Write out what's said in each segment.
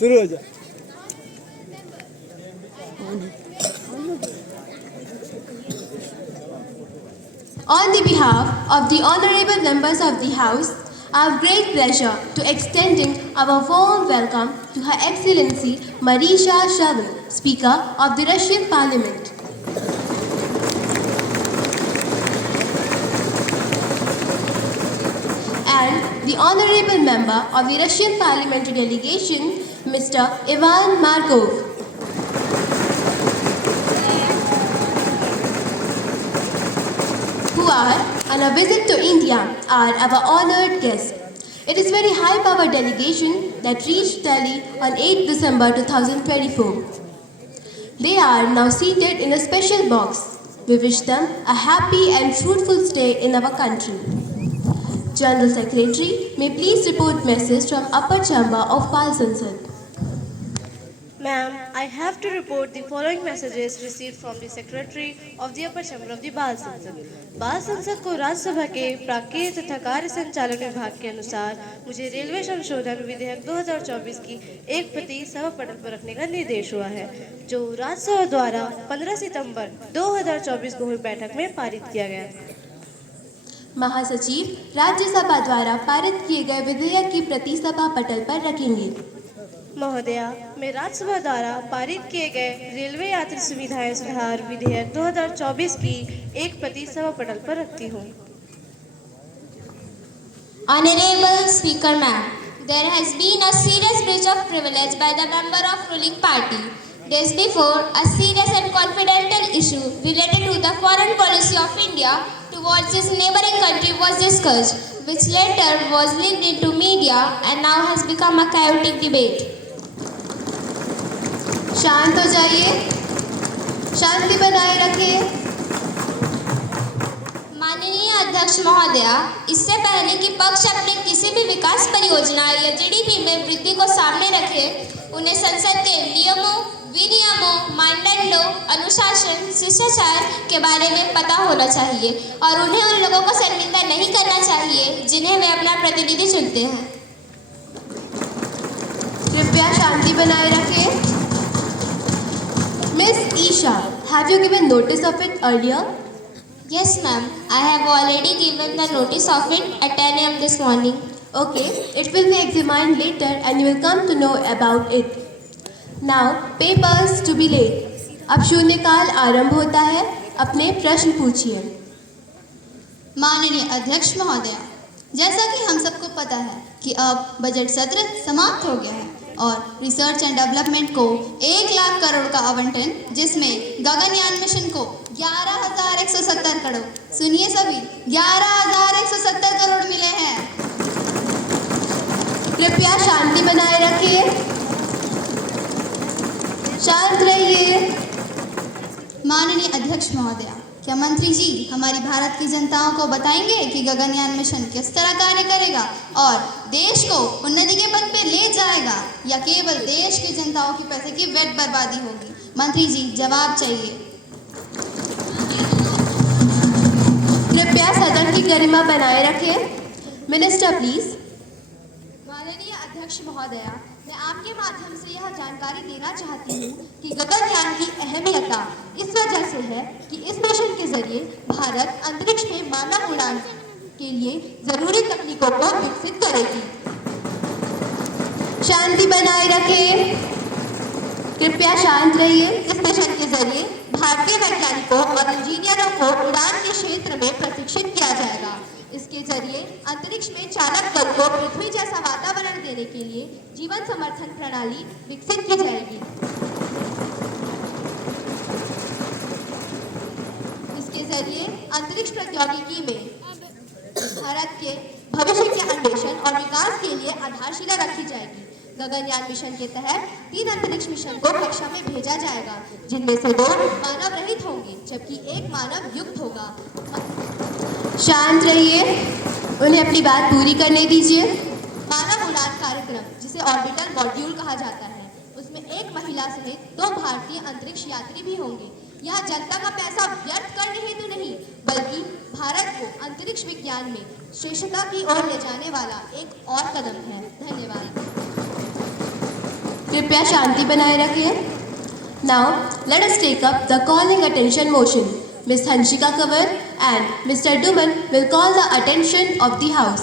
शुरू हो जाए। On the behalf of the honorable members of the House, I have great pleasure to extending our warm welcome to Her Excellency Marisha Shavin, Speaker of the Russian Parliament. And the honorable member of the Russian parliamentary delegation, Mr. Ivan Markov. Who are on a visit to India are our honored guests. It is very high-power delegation that reached Delhi on 8 December 2024. They are now seated in a special box. We wish them a happy and fruitful stay in our country. General Secretary, may please report message from Upper Chamber of Bal Sansad. Ma'am, I have to report the following messages received from the Secretary of the Upper Chamber of the बाल संसद। बाल संसद को राज्यसभा के प्राक्कीय तथा कार्य संचालन विभाग के अनुसार मुझे रेलवे संशोधन विधेयक 2024 की एक प्रति सभा पटल पर रखने का निर्देश हुआ है, जो राज्यसभा द्वारा 15 सितंबर 2024 को हुई बैठक में पारित किया गया। महासचिव राज्यसभा द्वारा पारित किए गए विधेयक की प्रति सभा पटल पर रखेंगे। महोदया, मैं राज्यसभा द्वारा पारित किए गए रेलवे यात्री सुविधाएं सुधार विधेयक 2024 की एक प्रति सभा पटल पर रखती हूँ। Honorable Speaker Ma'am, there has been a serious breach of privilege by the member of ruling party. Days before, a serious and confidential issue related to the foreign policy of India towards its neighboring country was discussed, which later was leaked into media and now has become a chaotic debate. शांत हो जाइए, शांति बनाए रखिए। माननीय अध्यक्ष महोदया, इससे पहले कि पक्ष अपने किसी भी विकास परियोजना या जीडीपी में वृद्धि को सामने रखे, उन्हें संसद के नियमों, विनियमों, मानदंडों, अनुशासन, शिष्टाचार के बारे में पता होना चाहिए और उन्हें उन लोगों को शर्मिंदा नहीं करना चाहिए जिन्हें वे अपना प्रतिनिधि चुनते हैं। कृपया शांति बनाए रखें। Miss Isha, have you given notice of it earlier? Yes, ma'am. I have already given the notice of it at 10 a.m. this morning. Okay, it will be examined later and you will come to know about it. Now, papers to be laid. अब शून्यकाल आरंभ होता है। अपने प्रश्न पूछिए। माननीय अध्यक्ष महोदया, जैसा कि हम सबको पता है कि अब बजट सत्र समाप्त हो गया है और रिसर्च एंड डेवलपमेंट को 1 लाख करोड़ का आवंटन, जिसमें गगनयान मिशन को 11,170 करोड़, सुनिए सभी, 11,170 करोड़ मिले हैं। कृपया शांति बनाए रखिए, शांत रहिए। माननीय अध्यक्ष महोदया, क्या मंत्री जी हमारी भारत की जनताओं को बताएंगे कि गगनयान मिशन किस तरह कार्य करेगा और देश को उन्नति के पथ पे ले जाएगा या केवल देश की जनताओं के पैसे की व्यर्थ बर्बादी होगी? मंत्री जी, जवाब चाहिए। कृपया सदन की गरिमा बनाए रखें। Minister please. माननीय अध्यक्ष महोदया, मैं आपके माध्यम से यह जानकारी देना चाहती हूँ कि गगनयान की अहमियत इस वजह से है कि इस मिशन के जरिए भारत अंतरिक्ष में मानव उड़ान के लिए जरूरी तकनीकों को विकसित करेगी। शांति बनाए रखें। कृपया शांत रहिए। इस मिशन के जरिए भारतीय वैज्ञानिकों और इंजीनियरों को उड़ान के क्षेत्र में प्रशिक्षित किया जाएगा। इसके जरिए अंतरिक्ष में चालक दल को पृथ्वी जैसा वातावरण देने के लिए जीवन समर्थन प्रणाली विकसित की जाएगी। इसके जरिए अंतरिक्ष प्रौद्योगिकी में भारत के भविष्य के अन्वेषण और विकास के लिए आधारशिला रखी जाएगी। गगनयान मिशन के तहत 3 अंतरिक्ष मिशन को कक्षा में भेजा जाएगा, जिनमें से 2 मानव रहित होंगे जबकि 1 मानव युक्त होगा। शांत रहिए, उन्हें अपनी बात पूरी करने दीजिए। मानव उड़ान कार्यक्रम, जिसे ऑर्बिटल मॉड्यूल कहा जाता है, उसमें 1 महिला सहित 2 भारतीय अंतरिक्ष यात्री भी होंगे। यह जनता का पैसा व्यर्थ करने हेतु नहीं, बल्कि भारत को अंतरिक्ष विज्ञान में श्रेष्ठता की ओर ले जाने वाला एक और कदम है। धन्यवाद। कृपया शांति बनाए रखें. Now, let us take up the calling attention motion. Ms. Hanshika Kanwar and Mr. Duman will call the attention of the House.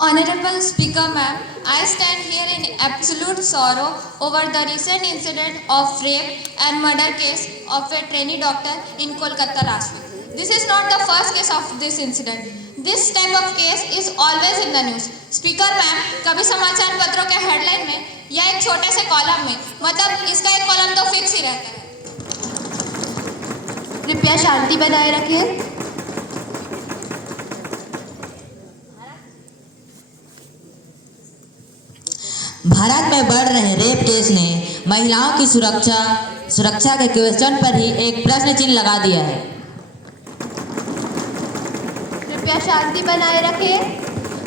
Honorable Speaker Ma'am, I stand here in absolute sorrow over the recent incident of rape and murder case of a trainee doctor in Kolkata last week. This is not the first case of this incident. This type of case is always in the news. Speaker Ma'am, कभी समाचार पत्रों के headline में या एक छोटे से column में, मतलब इसका एक कॉलम तो फिक्स ही रहता है. कृपया शांति बनाए रखें. भारत में बढ़ रहे रेप केस ने महिलाओं की सुरक्षा के क्वेश्चन पर ही एक प्रश्न चिन्ह लगा दिया है. कृपया शांति बनाए रखें.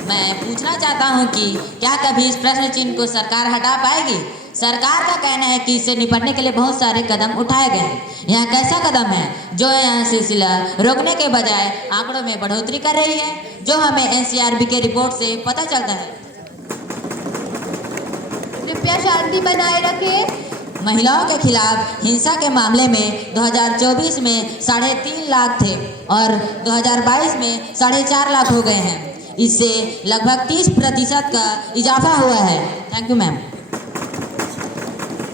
मैं पूछना चाहता हूं कि क्या कभी इस प्रश्न चिन्ह को सरकार हटा पाएगी? सरकार का कहना है कि इससे निपटने के लिए बहुत सारे कदम उठाए गए हैं. यह कैसा कदम है जो यह सिलसिला रोकने के बजाय आंकड़ों में बढ़ोतरी कर रही है, जो हमें NCRB के रिपोर्ट से पता चलता है? कृपया शांति बनाए रखें. महिलाओं के खिलाफ हिंसा के मामले में 2024 में 3.5 लाख थे और 2022 में 4.5 लाख हो गए हैं. इससे लगभग 30% का इजाफा हुआ है. Thank you ma'am.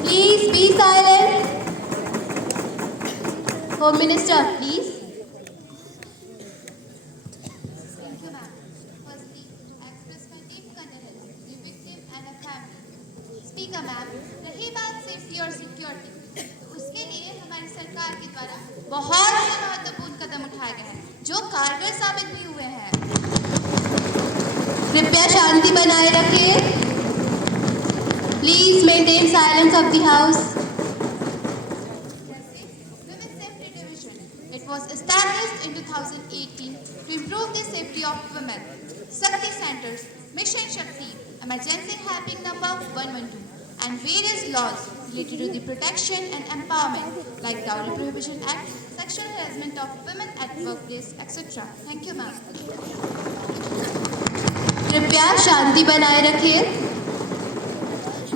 Please be silent. Home Minister, please. Thank you, ma'am. Firstly, I express my deep condolence to the victim and her family. Speaker, ma'am, रही बात सेफ्टी और सिक्योरिटी, तो उसके लिए हमारी सरकार के द्वारा बहुत से महत्वपूर्ण कदम उठाए गए हैं, जो कारगर साबित भी हुए हैं. कृपया शांति बनाए रखें. Please maintain silence of the House. Women's Safety Division. It was established in 2018 to improve the safety of women. Shakti Centers, Mission Shakti, Emergency Helping Number 112, and various laws related to the protection and empowerment like Dowry Prohibition Act, sexual harassment of women at workplace, etc. Thank you, ma'am. कृपया शांति बनाए रखें.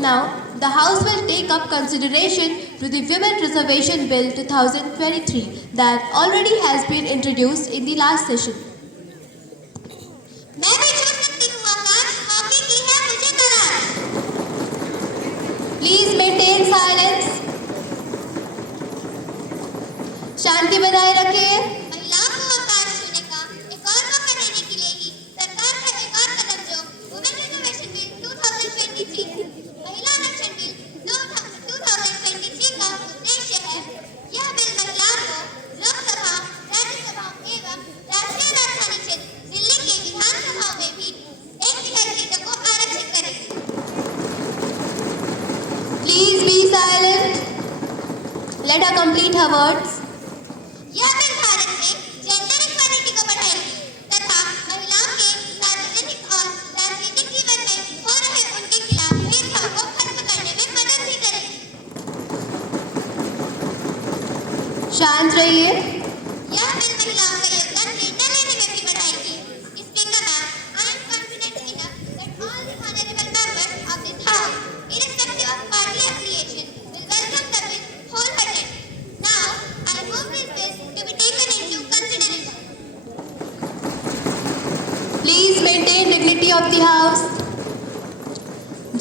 Now, the House will take up consideration to the Women Reservation Bill 2023 that already has been introduced in the last session. मैं भी छू सकती हूँ आकाश, hockey की है मुझे करार. Please maintain silence. शांति बनाए रखें. महिलाओं को आकाश छूने का एक और मौका देने के लिए ही सरकार का एक और कदम जो वुमेन रिजर्वेशन बिल 2023 महिला आरक्षण बिल 2023 का उद्देश्य है. यह बिल महिलाओं को लोकसभा, राज्यसभा एवं राष्ट्रीय राजधानी क्षेत्र दिल्ली के विधानसभाओं में भी 1/3 सीटों को आरक्षित करेगी. Please be silent. Let her complete her words. यह बिल भारत में जेंडर इक्वालिटी को बढ़ाएगी तथा महिलाओं के सार्वजनिक और राजनीतिक जीवन में हो रहे उनके खिलाफ भेदभाव को खत्म करने में मदद भी करेगी. शांत रहिए. यह बिल महिलाओं का योगदान निर्णय लेने में भी बढ़ाएगी. Speaker ma'am, I am confident enough that all the honorable members of this house, irrespective of party affiliation, will welcome the bill wholeheartedly. Now, I hope this bill to be taken into consideration. Please maintain dignity of the House.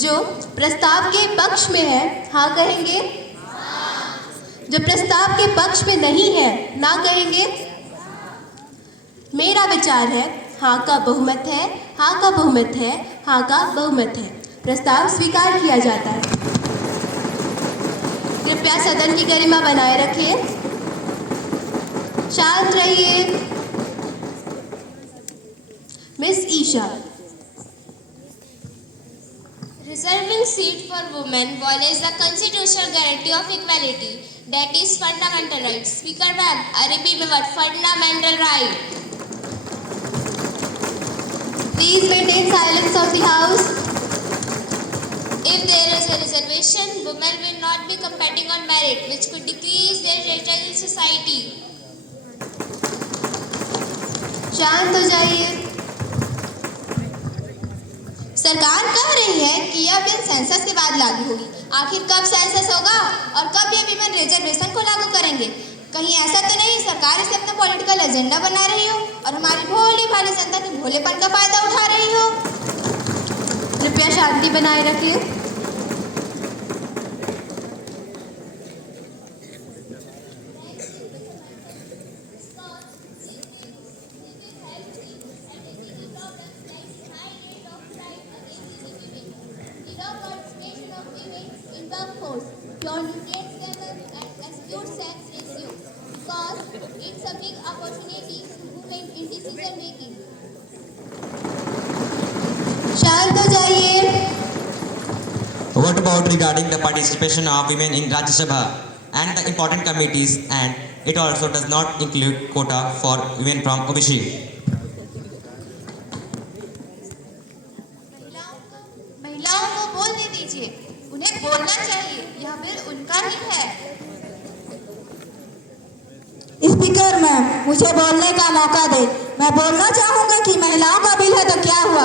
जो प्रस्ताव के पक्ष में है, हाँ कहेंगे. जो प्रस्ताव के पक्ष में नहीं है, ना कहेंगे. मेरा विचार है, हाँ का बहुमत है, हाँ का बहुमत है, हाँ का बहुमत है. प्रस्ताव स्वीकार किया जाता है. कृपया सदन की गरिमा बनाए रखिए. शांत रहिए. Miss Isha. Reserving seat for women violates the constitutional guarantee of equality, that is fundamental rights. Speaker ma'am, I repeat the word fundamental right. Please maintain silence of the House. If there is a reservation, women will not be competing on merit, which could decrease their status in society. शांत हो जाइए. सरकार कह रही है कि यह bill census के बाद लागू होगी। आखिर कब सेंसस होगा और कब ये विमेन रिजर्वेशन को लागू करेंगे? कहीं ऐसा तो नहीं सरकार इसे अपना पॉलिटिकल एजेंडा बना रही हो और हमारी भोली भाली जनता के भोलेपन का फायदा उठा रही हो? कृपया शांति बनाए रखें। शांत हो जाइए। What about regarding the participation of women in Rajya Sabha and the important committees, and it also does not include quota for women from OBC? महिलाओं को बोलने दीजिए, उन्हें बोलना चाहिए, यह बिल उनका ही है। स्पीकर मैम, मुझे बोलने का मौका दे। मैं बोलना चाहूंगा कि महिलाओं का बिल है तो क्या हुआ,